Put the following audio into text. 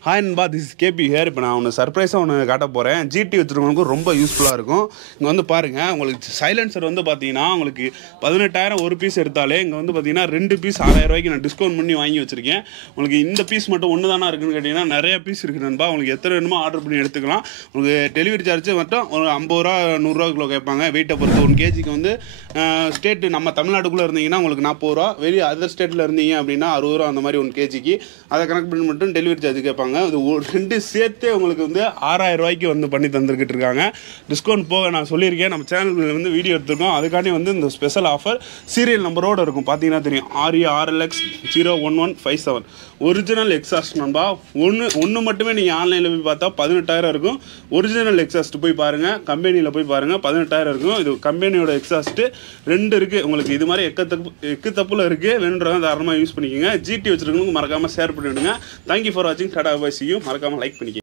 Hi Nba, this is KP here. இப்போ நான் ஒன்று சர்ப்ரைஸாக ஒன்று காட்ட போகிறேன். ஜிடி வச்சுருக்கவங்களுக்கு ரொம்ப யூஸ்ஃபுல்லாக இருக்கும். இங்கே வந்து பாருங்கள், உங்களுக்கு சைலன்சர் வந்து பார்த்தீங்கன்னா உங்களுக்கு 18,000 ஒரு பீஸ் எடுத்தாலே இங்கே வந்து பார்த்தீங்கன்னா 2 பீஸ் 6,000 ரூபாய்க்கு நான் டிஸ்கவுண்ட் பண்ணி வாங்கி வச்சுருக்கேன். உங்களுக்கு இந்த பீஸ் மட்டும் ஒன்று தானே இருக்குன்னு கேட்டிங்கன்னா நிறைய பீஸ் இருக்குது நண்பா. உங்களுக்கு எத்தனை வேணுமோ ஆர்டர் பண்ணி எடுத்துக்கலாம். உங்களுக்கு டெலிவரி சார்ஜ் மட்டும் ஒரு 50 ரூபா 100 ரூபா கிலோ கேட்பாங்க. வெயிட்டை பொறுத்து 1 கேஜிக்கு வந்து ஸ்டேட்டு நம்ம தமிழ்நாட்டுக்குள்ளே இருந்தீங்கன்னா உங்களுக்கு 40 ரூபா, வெளியே அதர் ஸ்டேட்டில் இருந்தீங்க அப்படின்னா 60 ரூபா அந்த மாதிரி 1 கேஜிக்கு. அதை கனெக்ட் பண்ணி மட்டும் டெலிவரி சார்ஜ் கேட்பாங்க. அது ரெண்டு சேர்த்தே உங்களுக்கு வந்து 6,000 ரூபாய்க்கு வந்து பண்ணி தந்துருக்கிட்டு இருக்காங்க. டிஸ்கவுண்ட் போக நான் சொல்லியிருக்கேன், நம்ம சேனலில் வந்து வீடியோ எடுத்துருக்கோம். அதுக்காண்டி வந்து இந்த ஸ்பெஷல் ஆஃபர் சீரியல் நம்பரோடு இருக்கும். பார்த்தீங்கன்னா தெரியும், RERLX01157 ஒரிஜினல் எக்ஸாஸ்ட் நண்பா. ஒன்று மட்டுமே நீங்கள் ஆன்லைனில் போய் பார்த்தா 18,000 இருக்கும். ஒரிஜினல் எக்ஸாஸ்ட் போய் பாருங்கள், கம்பெனியில் போய் பாருங்கள், 18,000 இருக்கும். இது கம்பெனியோட எக்ஸாஸ்ட்டு 2 இருக்குது. உங்களுக்கு இது மாதிரி எக்கத்தப்பில் இருக்குது. வேணுன்றதை தாராளமாக யூஸ் பண்ணிக்கோங்க. ஜிடி வச்சுருக்கவங்களுக்கு மறக்காமல் ஷேர் பண்ணிவிடுங்க. தேங்க்யூ ஃபார் வாட்சிங். டாடா பை, see you. மறக்காமல் லைக் பண்ணிக்க.